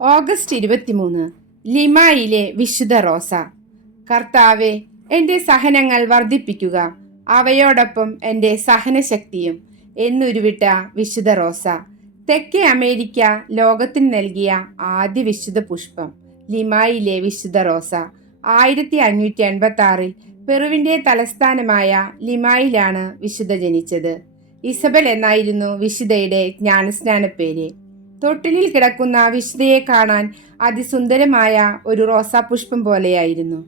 August 23 ലിമായിലെ വിശുദ്ധ റോസ. കർത്താവെ, എൻ്റെ സഹനങ്ങൾ വർദ്ധിപ്പിക്കുക, അവയോടൊപ്പം എൻ്റെ സഹനശക്തിയും എന്നുരുവിട്ട വിശുദ്ധ റോസ. തെക്കേ അമേരിക്ക ലോകത്തിന് നൽകിയ ആദ്യ വിശുദ്ധ പുഷ്പം ലിമായിലെ വിശുദ്ധ റോസ 1586 പെറുവിൻ്റെ തലസ്ഥാനമായ ലിമായിലാണ് വിശുദ്ധ ജനിച്ചത്. ഇസബൽ എന്നായിരുന്നു വിശുദ്ധയുടെ ജ്ഞാനസ്നാന പേര്. തൊട്ടിലിൽ കിടക്കുന്ന വിശുദ്ധയെ കാണാൻ അതിസുന്ദരമായ ഒരു റോസാപുഷ്പം പോലെയായിരുന്നു.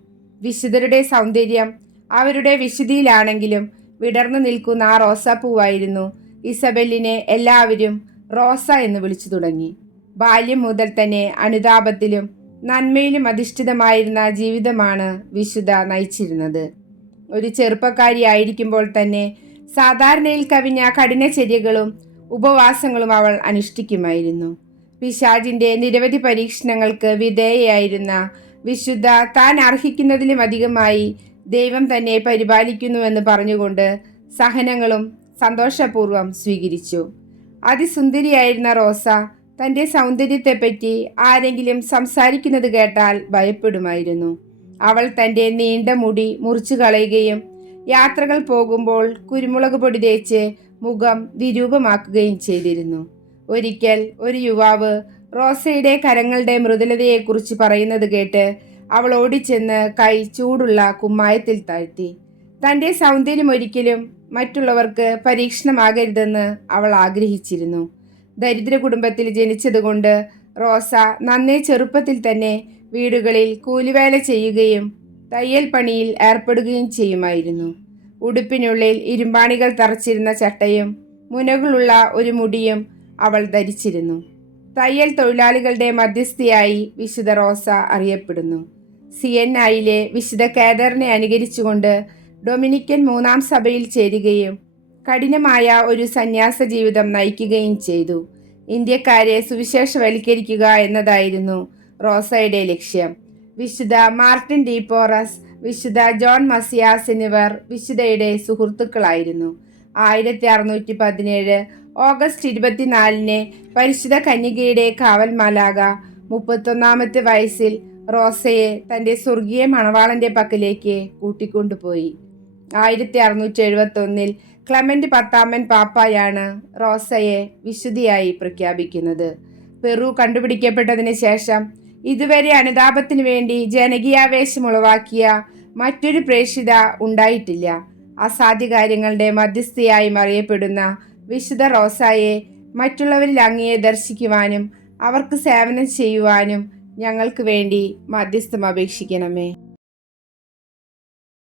വിശുദ്ധരുടെ സൗന്ദര്യം അവരുടെ വിശുദ്ധിയിലാണെങ്കിലും വിടർന്നു നിൽക്കുന്ന ആ റോസാപ്പൂവായിരുന്നു ഇസബെല്ലിനെ എല്ലാവരും റോസ എന്ന് വിളിച്ചു തുടങ്ങി. ബാല്യം മുതൽ തന്നെ അനുതാപത്തിലും നന്മയിലും അധിഷ്ഠിതമായിരുന്ന ജീവിതമാണ് വിശുദ്ധ നയിച്ചിരുന്നത്. ഒരു ചെറുപ്പക്കാരിയായിരിക്കുമ്പോൾ തന്നെ സാധാരണയിൽ കവിഞ്ഞ കഠിനചര്യകളും ഉപവാസങ്ങളും അവൾ അനുഷ്ഠിക്കുമായിരുന്നു. പിശാചിന്റെ നിരവധി പരീക്ഷണങ്ങൾക്ക് വിധേയയായിരുന്ന വിശുദ്ധ താൻ അർഹിക്കുന്നതിലും അധികമായി ദൈവം തന്നെ പരിപാലിക്കുന്നുവെന്ന് പറഞ്ഞുകൊണ്ട് സഹനങ്ങളും സന്തോഷപൂർവ്വം സ്വീകരിച്ചു. അതിസുന്ദരിയായിരുന്ന റോസ തൻ്റെ സൗന്ദര്യത്തെപ്പറ്റി ആരെങ്കിലും സംസാരിക്കുന്നത് കേട്ടാൽ ഭയപ്പെടുമായിരുന്നു. അവൾ തൻ്റെ നീണ്ട മുടി മുറിച്ചു കളയുകയും യാത്രകൾ പോകുമ്പോൾ കുരുമുളക് പൊടി തേച്ച് മുഖം വിരൂപമാക്കുകയും ചെയ്തിരുന്നു. ഒരിക്കൽ ഒരു യുവാവ് റോസയുടെ കരങ്ങളുടെ മൃദുലതയെക്കുറിച്ച് പറയുന്നത് കേട്ട് അവൾ ഓടിച്ചെന്ന് കൈ ചൂടുള്ള കുമ്മായത്തിൽ താഴ്ത്തി. തൻ്റെ സൗന്ദര്യം ഒരിക്കലും മറ്റുള്ളവർക്ക് പരീക്ഷണമാകരുതെന്ന് അവൾ ആഗ്രഹിച്ചിരുന്നു. ദരിദ്ര കുടുംബത്തിൽ ജനിച്ചതുകൊണ്ട് റോസ നന്നേ ചെറുപ്പത്തിൽ തന്നെ വീടുകളിൽ കൂലിവേല ചെയ്യുകയും തയ്യൽ പണിയിൽ ഏർപ്പെടുകയും ചെയ്യുമായിരുന്നു. ഉടുപ്പിനുള്ളിൽ ഇരുമ്പാണികൾ തറച്ചിരുന്ന ചട്ടയും മുനകളുള്ള ഒരു മുടിയും അവൾ ധരിച്ചിരുന്നു. തയ്യൽ തൊഴിലാളികളുടെ മധ്യസ്ഥയായി വിശുദ്ധ റോസ അറിയപ്പെടുന്നു. സിയന്നായിലെ വിശുദ്ധ കാതറിനെ അനുകരിച്ചുകൊണ്ട് ഡൊമിനിക്കൻ മൂന്നാം സഭയിൽ ചേരുകയും കഠിനമായ ഒരു സന്യാസ ജീവിതം നയിക്കുകയും ചെയ്തു. ഇന്ത്യക്കാരെ സുവിശേഷവൽക്കരിക്കുക എന്നതായിരുന്നു റോസയുടെ ലക്ഷ്യം. വിശുദ്ധ മാർട്ടിൻ ഡി പോറസ്, വിശുദ്ധ ജോൺ മസിയാസ് എന്നിവർ വിശുദ്ധയുടെ സുഹൃത്തുക്കളായിരുന്നു. 1617 ഓഗസ്റ്റ് 24 പരിശുദ്ധ കന്യകയുടെ കാവൽ മാലാഖ 31ാമത്തെ വയസ്സിൽ റോസയെ തൻ്റെ സ്വർഗീയ മണവാളന്റെ പക്കലേക്ക് കൂട്ടിക്കൊണ്ടുപോയി. 1671 ക്ലെമന്റ് 10 പാപ്പായാണ് റോസയെ വിശുദ്ധിയായി പ്രഖ്യാപിക്കുന്നത്. പെറു കണ്ടുപിടിക്കപ്പെട്ടതിന് ശേഷം ഇതുവരെ അനുതാപത്തിനു വേണ്ടി ജനകീയാവേശമുളവാക്കിയ മറ്റൊരു പ്രേക്ഷിത ഉണ്ടായിട്ടില്ല. അസാധ്യ കാര്യങ്ങളുടെ മധ്യസ്ഥയായി അറിയപ്പെടുന്ന വിശുദ്ധ റോസായെ മറ്റുള്ളവരിൽ അങ്ങയെ ദർശിക്കുവാനും അവർക്ക് സേവനം ചെയ്യുവാനും ഞങ്ങൾക്ക് വേണ്ടി മധ്യസ്ഥം അപേക്ഷിക്കണമേ.